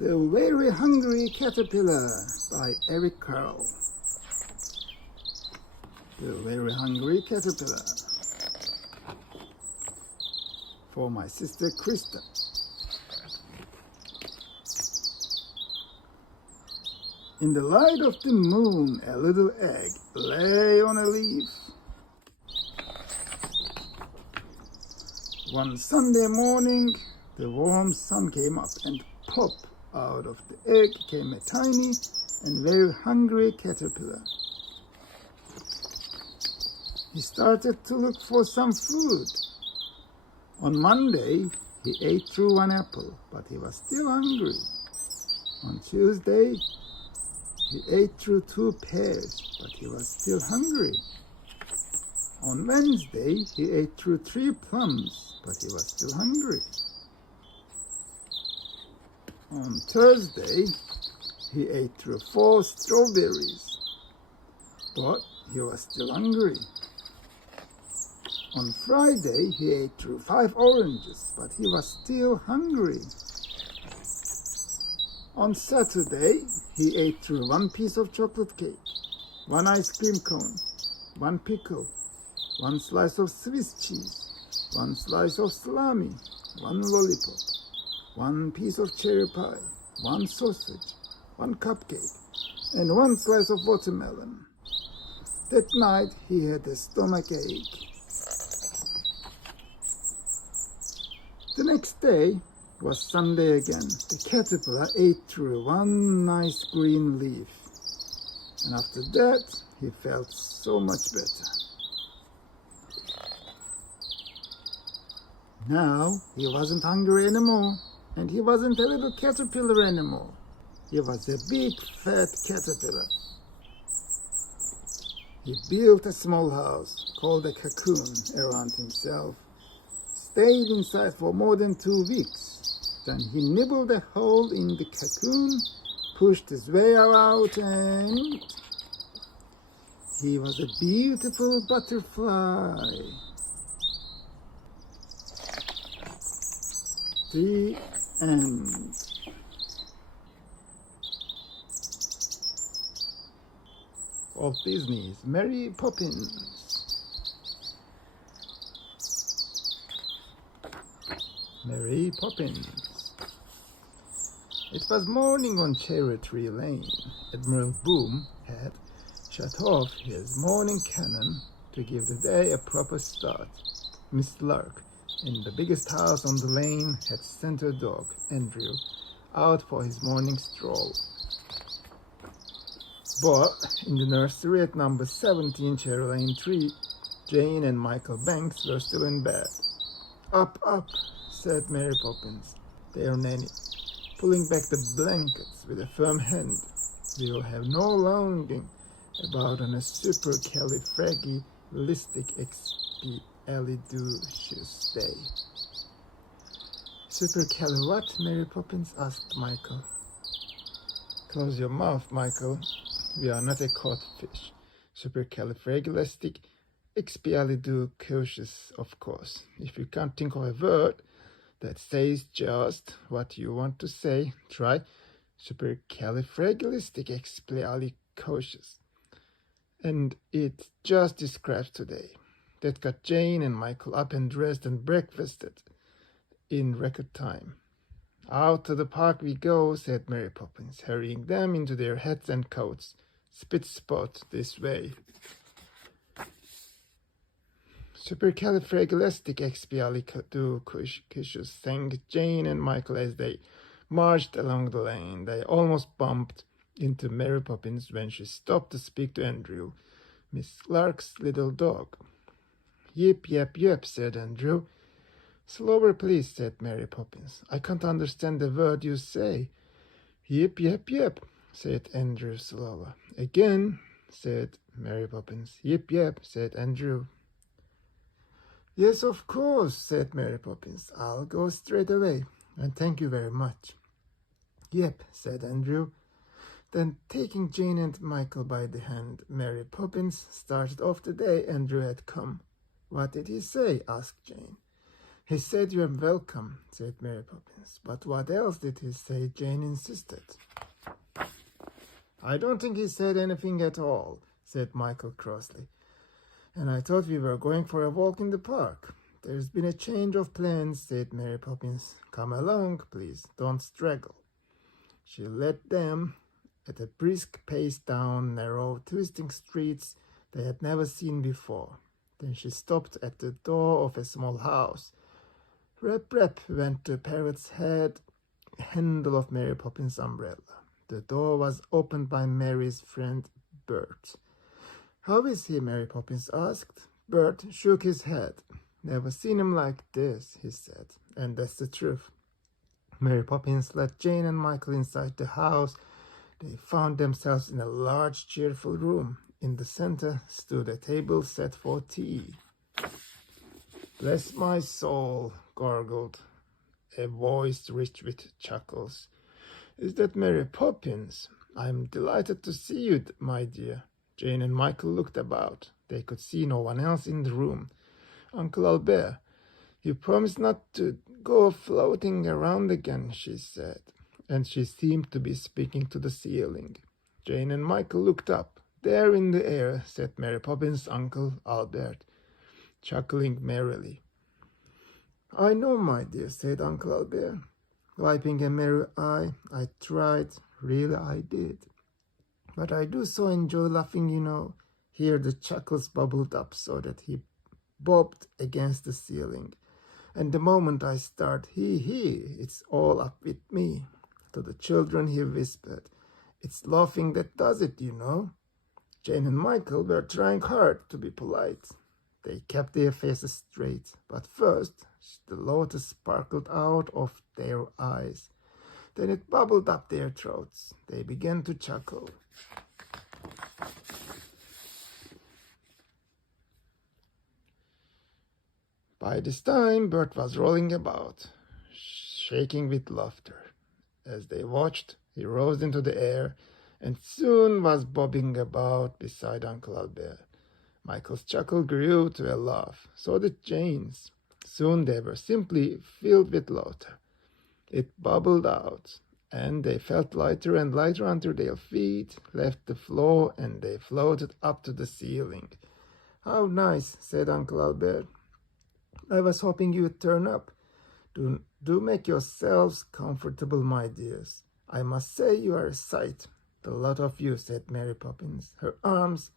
The Very Hungry Caterpillar by Eric Carle. The Very Hungry Caterpillar. For my sister Krista. In the light of the moon, a little egg lay on a leaf. One Sunday morning, the warm sun came up, and pop, out of the egg came a tiny and very hungry caterpillar. He started to look for some food. On Monday, he ate through one apple, but he was still hungry. On Tuesday, he ate through 2 pears, but he was still hungry. On Wednesday, he ate through 3 plums, but he was still hungry. On Thursday, he ate through 4 strawberries, but he was still hungry. On Friday, he ate through 5 oranges, but he was still hungry. On Saturday, he ate through 1 piece of chocolate cake, 1 ice cream cone, 1 pickle, 1 slice of Swiss cheese, 1 slice of salami, 1 lollipop, 1 piece of cherry pie, 1 sausage, 1 cupcake, and 1 slice of watermelon. That night he had a stomach ache. The next day was Sunday again. The caterpillar ate through 1 nice green leaf, and after that he felt so much better. Now he wasn't hungry anymore, and he wasn't a little caterpillar anymore. He was a big fat caterpillar. He built a small house called a cocoon around himself, stayed inside for more than 2 weeks. Then he nibbled a hole in the cocoon, pushed his way out, and he was a beautiful butterfly. The end. Walt Disney's Mary Poppins. Mary Poppins. It was morning on Cherry Tree Lane. Admiral Boom had shut off his morning cannon to give the day a proper start. Miss Lark, in the biggest house on the lane, had sent her dog, Andrew, out for his morning stroll. But in the nursery at number 17 Cherry Lane 3, Jane and Michael Banks were still in bed. "Up, up," said Mary Poppins, their nanny, pulling back the blankets with a firm hand. "We'll have no longing about on a supercalifragilisticexpialidocious day." "Supercali what?" Mary Poppins asked Michael. "Close your mouth, Michael. We are not a caught fish. Supercalifragilisticexpialidocious, of course. If you can't think of a word that says just what you want to say, try supercalifragilisticexpialidocious. And it just describes today. That got Jane and Michael up and dressed and breakfasted in record time. "Out to the park we go," said Mary Poppins, hurrying them into their hats and coats. "Spit spot this way." "Supercalifragilisticexpialidocious," sang Jane and Michael as they marched along the lane. They almost bumped into Mary Poppins when she stopped to speak to Andrew, Miss Lark's little dog. "Yip, yap, yip," said Andrew. "Slower, please," said Mary Poppins. "I can't understand the word you say." "Yip, yap, yip," said Andrew slower. "Again," said Mary Poppins. "Yip, yap," said Andrew. "Yes, of course," said Mary Poppins. "I'll go straight away, and thank you very much." "Yep," said Andrew. Then, taking Jane and Michael by the hand, Mary Poppins started off the day Andrew had come. "What did he say?" asked Jane. He said you are welcome, said Mary Poppins. But what else did he say? Jane insisted. I don't think he said anything at all, said Michael crossly. And I thought we were going for a walk in the park. There's been a change of plans, said Mary Poppins. Come along, please. Don't straggle. She led them at a brisk pace down narrow, twisting streets they had never seen before. Then she stopped at the door of a small house. Rap, rap went the parrot's head handle of Mary Poppins' umbrella. The door was opened by Mary's friend Bert. How is he? Mary Poppins asked. Bert shook his head. Never seen him like this, he said. And that's the truth. Mary Poppins led Jane and Michael inside the house. They found themselves in a large, cheerful room. In the center stood a table set for tea. Bless my soul, gurgled a voice rich with chuckles. Is that Mary Poppins? I'm delighted to see you, my dear. Jane and Michael looked about. They could see no one else in the room. Uncle Albert, you promised not to go floating around again, she said, and she seemed to be speaking to the ceiling. Jane and Michael looked up. There in the air sat Mary Poppins' Uncle Albert, chuckling merrily. I know, my dear, said Uncle Albert, wiping a merry eye. I tried, really I did. But I do so enjoy laughing, you know. Here the chuckles bubbled up so that he bobbed against the ceiling. And the moment I start, hee, it's all up with me. To the children he whispered, it's laughing that does it, you know. Jane and Michael were trying hard to be polite. They kept their faces straight, but first the laughter sparkled out of their eyes. Then it bubbled up their throats. They began to chuckle. By this time, Bert was rolling about, shaking with laughter. As they watched, he rose into the air and soon was bobbing about beside Uncle Albert. Michael's chuckle grew to a laugh. So did Jane's. Soon they were simply filled with laughter. It bubbled out, and they felt lighter and lighter until their feet left the floor and they floated up to the ceiling. How nice, said Uncle Albert. I was hoping you'd turn up. Do make yourselves comfortable, my dears. I must say you are a sight, the lot of you, said Mary Poppins, her arms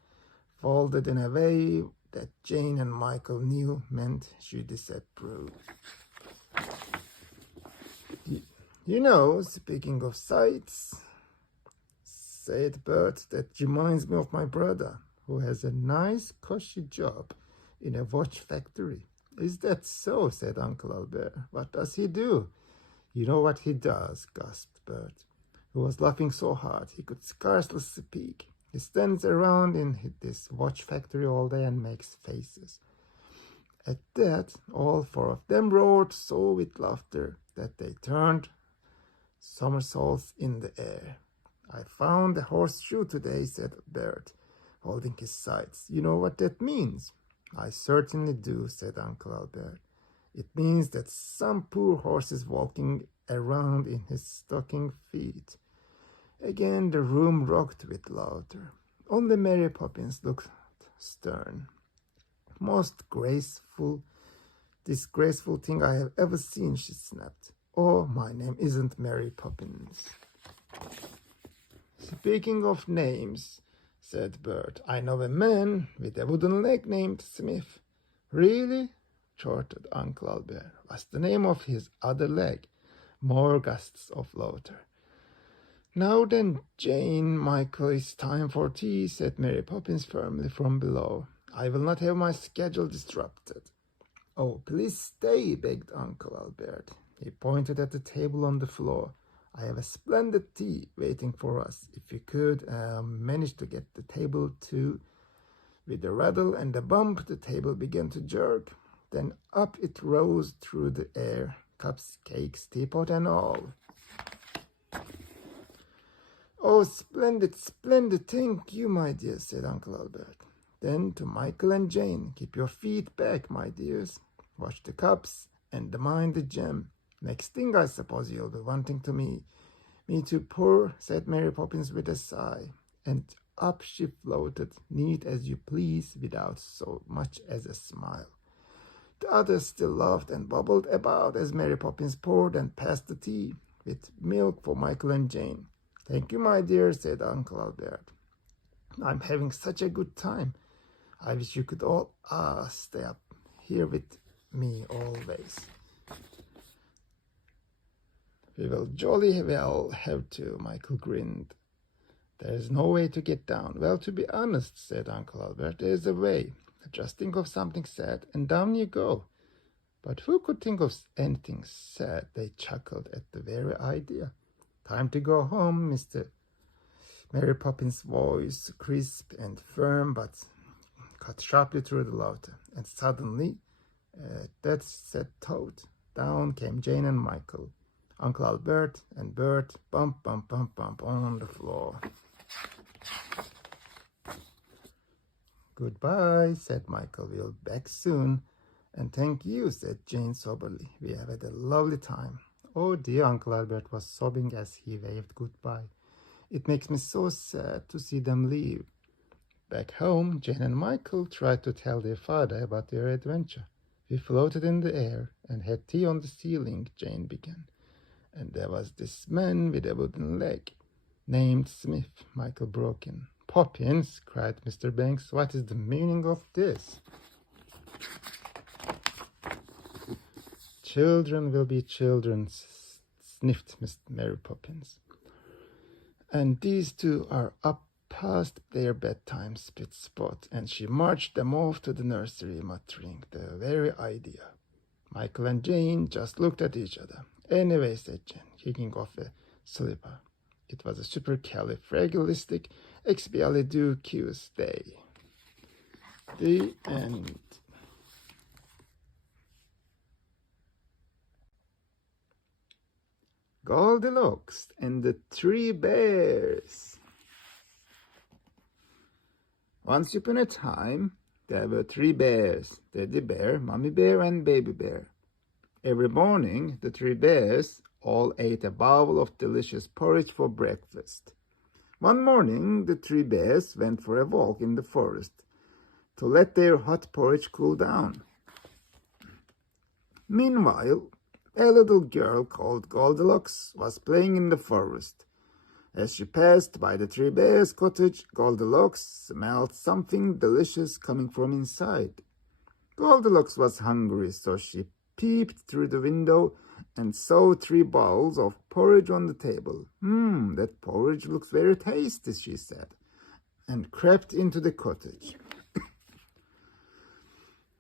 folded in a way that Jane and Michael knew meant she disapproved. You know, speaking of sights, said Bert, that reminds me of my brother, who has a nice, cushy job in a watch factory. Is that so? Said Uncle Albert. What does he do? You know what he does, gasped Bert, who was laughing so hard he could scarcely speak. He stands around in this watch factory all day and makes faces. At that, all four of them roared so with laughter that they turned somersaults in the air. I found a horseshoe today, said Bert, holding his sides. You know what that means? I certainly do, said Uncle Albert. It means that some poor horse is walking around in his stocking feet. Again the room rocked with laughter. Only Mary Poppins looked stern. Most disgraceful thing I have ever seen, she snapped. Oh, my name isn't Mary Poppins. Speaking of names, said Bert, I know a man with a wooden leg named Smith. Really? chortled Uncle Albert. What's the name of his other leg? More gusts of laughter. Now then, Jane, Michael, it's time for tea, said Mary Poppins firmly from below. I will not have my schedule disrupted. Oh, please stay, begged Uncle Albert. He pointed at the table on the floor. I have a splendid tea waiting for us. If you could manage to get the table too. With a rattle and a bump, the table began to jerk. Then up it rose through the air, cups, cakes, teapot, and all. Oh, splendid, splendid, thank you, my dear, said Uncle Albert. Then to Michael and Jane, keep your feet back, my dears. Watch the cups and mind the gem. Next thing I suppose you'll be wanting me to pour, said Mary Poppins with a sigh, and up she floated, neat as you please, without so much as a smile. The others still laughed and bubbled about as Mary Poppins poured and passed the tea, with milk for Michael and Jane. Thank you, my dear, said Uncle Albert. I'm having such a good time. I wish you could all stay up here with me always. We will jolly well have to, Michael grinned. There's no way to get down. Well, to be honest, said Uncle Albert, there's a way. Just think of something sad, and down you go. But who could think of anything sad? They chuckled at the very idea. Time to go home, Mr. Mary Poppins' voice, crisp and firm, but cut sharply through the laughter. And suddenly, that said toad, down came Jane and Michael. Uncle Albert and Bert bump, bump, bump, bump on the floor. Goodbye, said Michael. We'll be back soon. And thank you, said Jane soberly. We have had a lovely time. Oh dear, Uncle Albert was sobbing as he waved goodbye. It makes me so sad to see them leave. Back home, Jane and Michael tried to tell their father about their adventure. We floated in the air and had tea on the ceiling, Jane began. And there was this man with a wooden leg, named Smith, Michael broke in. Poppins, cried Mr. Banks, what is the meaning of this? Children will be children, sniffed Miss Mary Poppins. And these two are up past their bedtime, spit Spot, and she marched them off to the nursery, muttering, the very idea. Michael and Jane just looked at each other. Anyway, said Jane, kicking off a slipper. It was a supercalifragilisticexpialidocious day. The end. Goldilocks and the Three Bears. Once upon a time, there were 3 bears, Daddy Bear, Mommy Bear, and Baby Bear. Every morning, the 3 bears all ate a bowl of delicious porridge for breakfast. One morning, the 3 bears went for a walk in the forest to let their hot porridge cool down. Meanwhile, a little girl called Goldilocks was playing in the forest. As she passed by the 3 bears' cottage, Goldilocks smelled something delicious coming from inside. Goldilocks was hungry, so she peeped through the window and saw 3 bowls of porridge on the table. That porridge looks very tasty, she said, and crept into the cottage.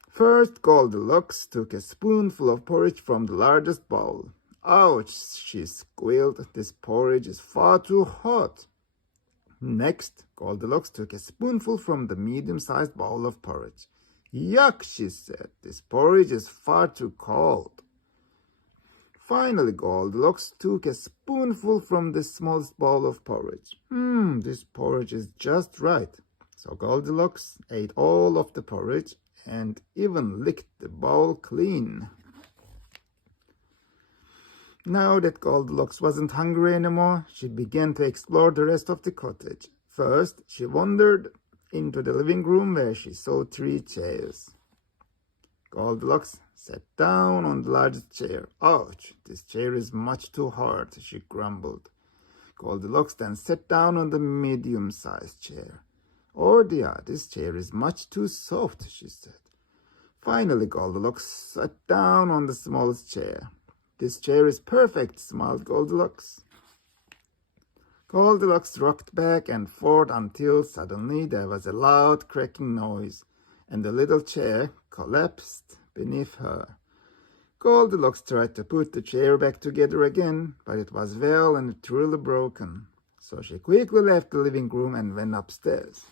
First, Goldilocks took a spoonful of porridge from the largest bowl. Ouch, she squealed, this porridge is far too hot. Next, Goldilocks took a spoonful from the medium-sized bowl of porridge. Yuck, she said, this porridge is far too cold. Finally, Goldilocks took a spoonful from the smallest bowl of porridge. This porridge is just right. So Goldilocks ate all of the porridge and even licked the bowl clean. Now that Goldilocks wasn't hungry anymore, she began to explore the rest of the cottage. First, she wandered into the living room where she saw 3 chairs. Goldilocks sat down on the largest chair. Ouch, this chair is much too hard, she grumbled. Goldilocks then sat down on the medium-sized chair. Oh dear, this chair is much too soft, she said. Finally, Goldilocks sat down on the smallest chair. This chair is perfect, smiled Goldilocks. Goldilocks rocked back and forth until suddenly there was a loud cracking noise, and the little chair collapsed beneath her. Goldilocks tried to put the chair back together again, but it was well and truly broken. So she quickly left the living room and went upstairs.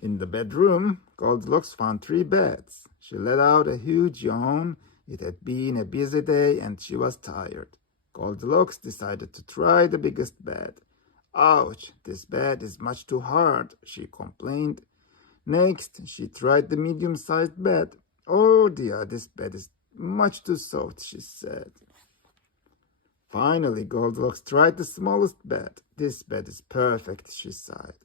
In the bedroom, Goldilocks found 3 beds. She let out a huge yawn. It had been a busy day and she was tired. Goldilocks decided to try the biggest bed. Ouch, this bed is much too hard, she complained. Next, she tried the medium-sized bed. Oh dear, this bed is Much too soft, she said. Finally, Goldilocks tried the smallest bed. This bed is perfect, she sighed.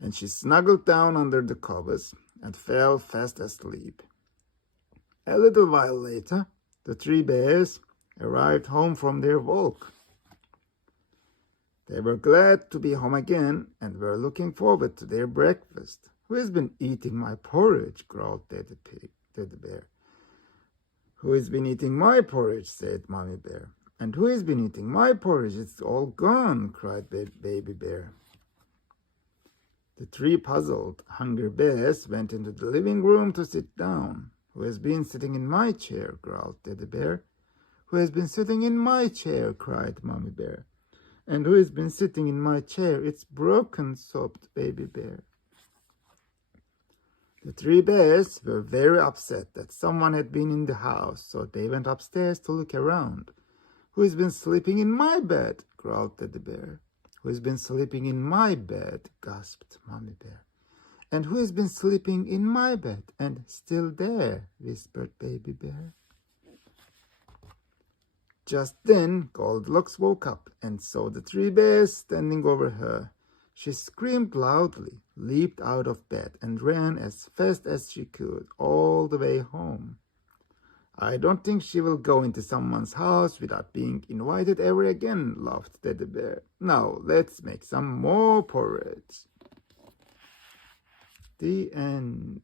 And she snuggled down under the covers and fell fast asleep. A little while later, the three bears arrived home from their walk. They were glad to be home again and were looking forward to their breakfast. Who has been eating my porridge? Growled Teddy Bear. Who has been eating my porridge? Said Mommy Bear. And who has been eating my porridge? It's all gone, cried Baby Bear. The three puzzled, hungry bears went into the living room to sit down. Who has been sitting in my chair? Growled Teddy Bear. Who has been sitting in my chair? Cried Mommy Bear. And who has been sitting in my chair? It's broken, sobbed Baby Bear. The three bears were very upset that someone had been in the house, so they went upstairs to look around. Who has been sleeping in my bed? Growled Teddy Bear. Who has been sleeping in my bed? Gasped Mommy Bear. And who has been sleeping in my bed? And still there, whispered Baby Bear. Just then, Goldilocks woke up and saw the three bears standing over her. She screamed loudly, leaped out of bed, and ran as fast as she could all the way home. I don't think she will go into someone's house without being invited ever again, laughed Teddy Bear. Now, let's make some more porridge. The end.